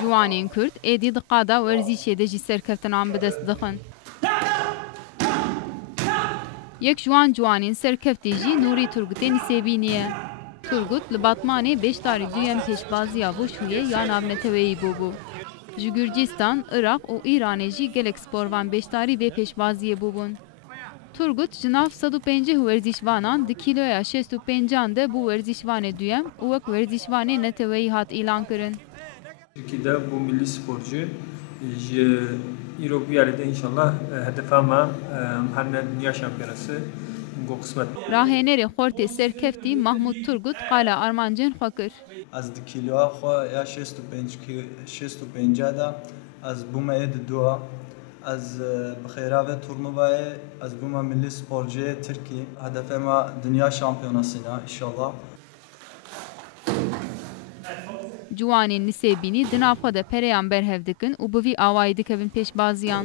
Ciwanên Kurd êdî di qada werzîşê de jî serkeftinan bi dest dixin. Yek ji wan ciwanên serkeftî jî Nûrî Turgutê Nisêbînî ye. Turgut li Batmanê beşdarî duyem pêşbaziya Wûşûyê ya navneteweyî bûbû. Ji Gürcistan, Iraq û Îranê jî gelek sporvan beşdarî vê pêşbaziyê bûbûn. Turgut ji nav 150 werzîşvanan di kîloya 65 de bû werzîşvanê duyem û wek werzîşvanê neteweyî hat îlan kirin. Türkiye'de bu milli sporcu İrobyal'de inşallah hedefama herne dünya şampiyonası bu kısmet. Rahênerê xortê serkeftî Mahmud Turgut qala armancên xwe kir. Az di kiloya xwe ya 65 da az bûme di dua az bi xêra ve turnuvayê az bûme milli sporcuyê Tirkiye hedefema dünya şampiyonasına inşallah. Ciwanên Nisêbînî di nav xwe de pereyan berhev dikin û bi vî awayî dikevin pêşbaziyan.